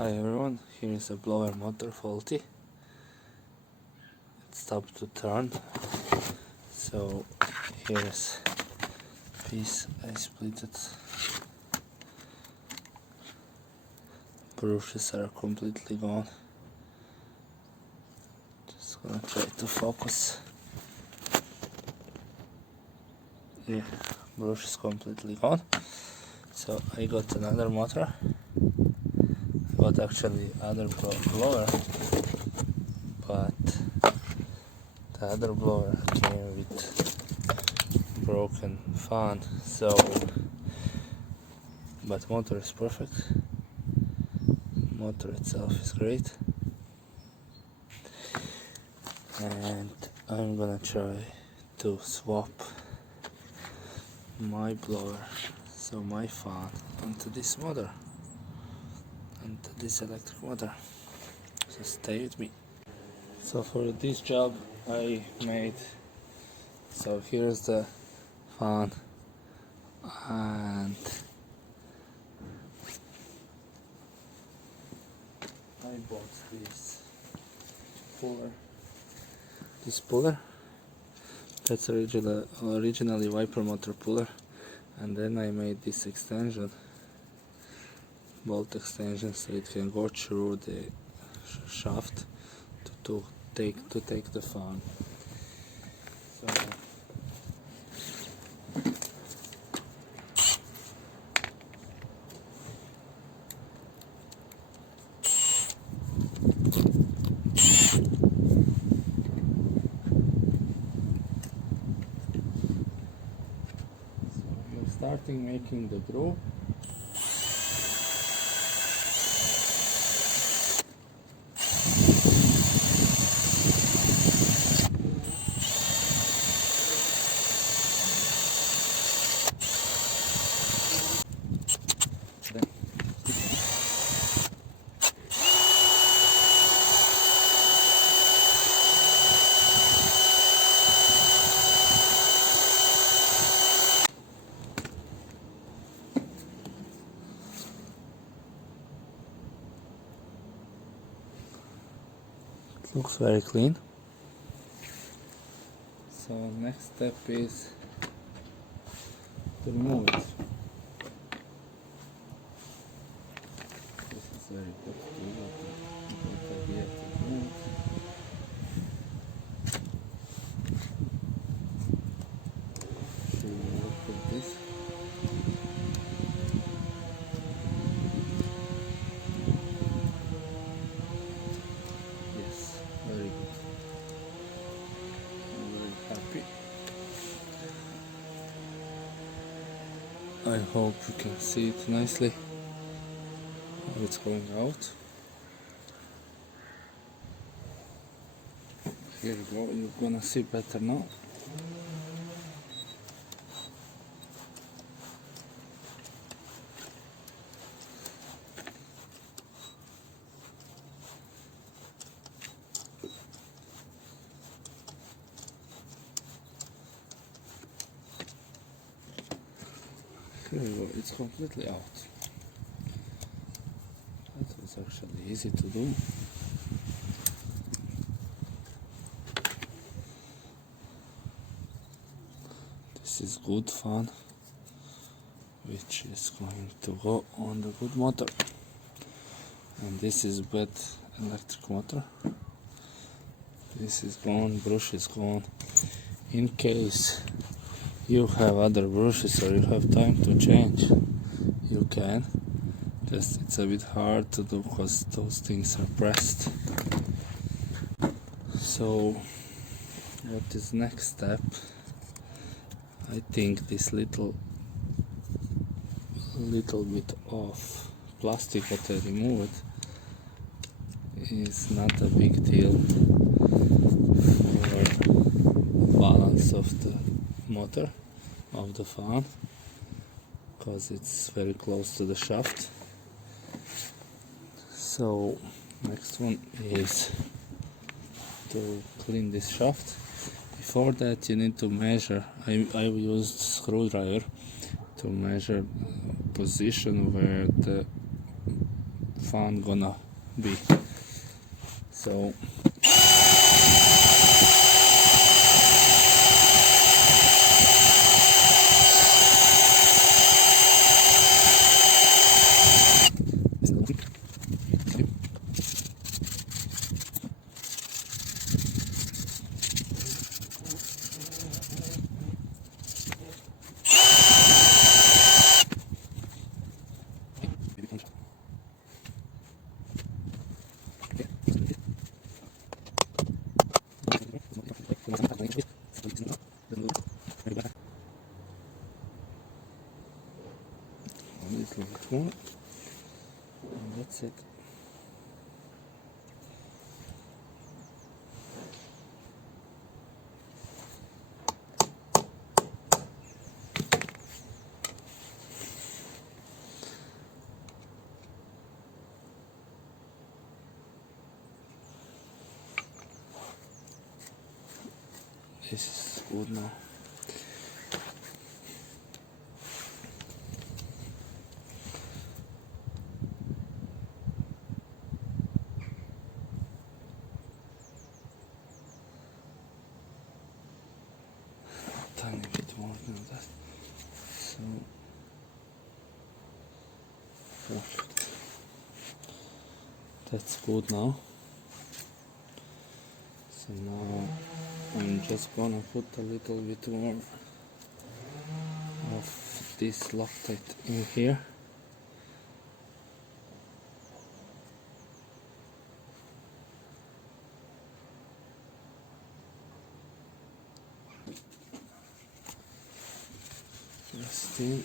Hi everyone, here is a blower motor faulty. It stopped to turn. So here's piece I split it. Brushes are completely gone. Just gonna try to focus. Yeah, brush is completely gone. So I got another motor. Got actually other blower, but the other blower came with broken fan. So, but motor is perfect. Motor itself is great, and I'm gonna try to swap my blower, so my fan, onto this motor, onto this electric motor. So stay with me. So for this job I made, so here's the fan, and I bought this puller. That's originally wiper motor puller, and then I made this extension, bolt extension, so it can go through the shaft to take the fan. So we're starting making the groove. Then it looks very clean. So next step is to remove it. This is very good to do, but we have to remove it. So look at this. Yes, very good. I'm very happy. I hope you can see it nicely how it's going out. Here you go, you're gonna see better now. Here you go, it's completely out. That was actually easy to do. This is good fan, which is going to go on the good motor. And this is bad electric motor. This is gone, brush is gone. In case you have other brushes or you have time to change, you can. Just it's a bit hard to do because those things are pressed. So what is next step? I think this little bit of plastic that I removed is not a big deal for balance of the motor of the fan, because it's very close to the shaft. So next one is to clean this shaft. Before that you need to measure. I used screwdriver to measure position where the fan gonna be. So a little bit more, and that's it. This is good now. A tiny bit more than that. So perfect. That's good now. So now I'm just gonna put a little bit more of this Loctite in here. Just in.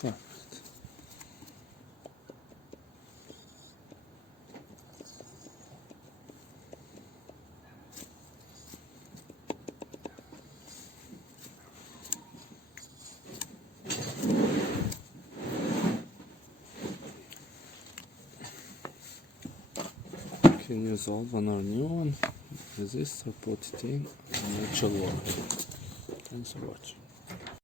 Perfect. You can use old one or new one, resist or put it in, and it should work. Thanks for watching.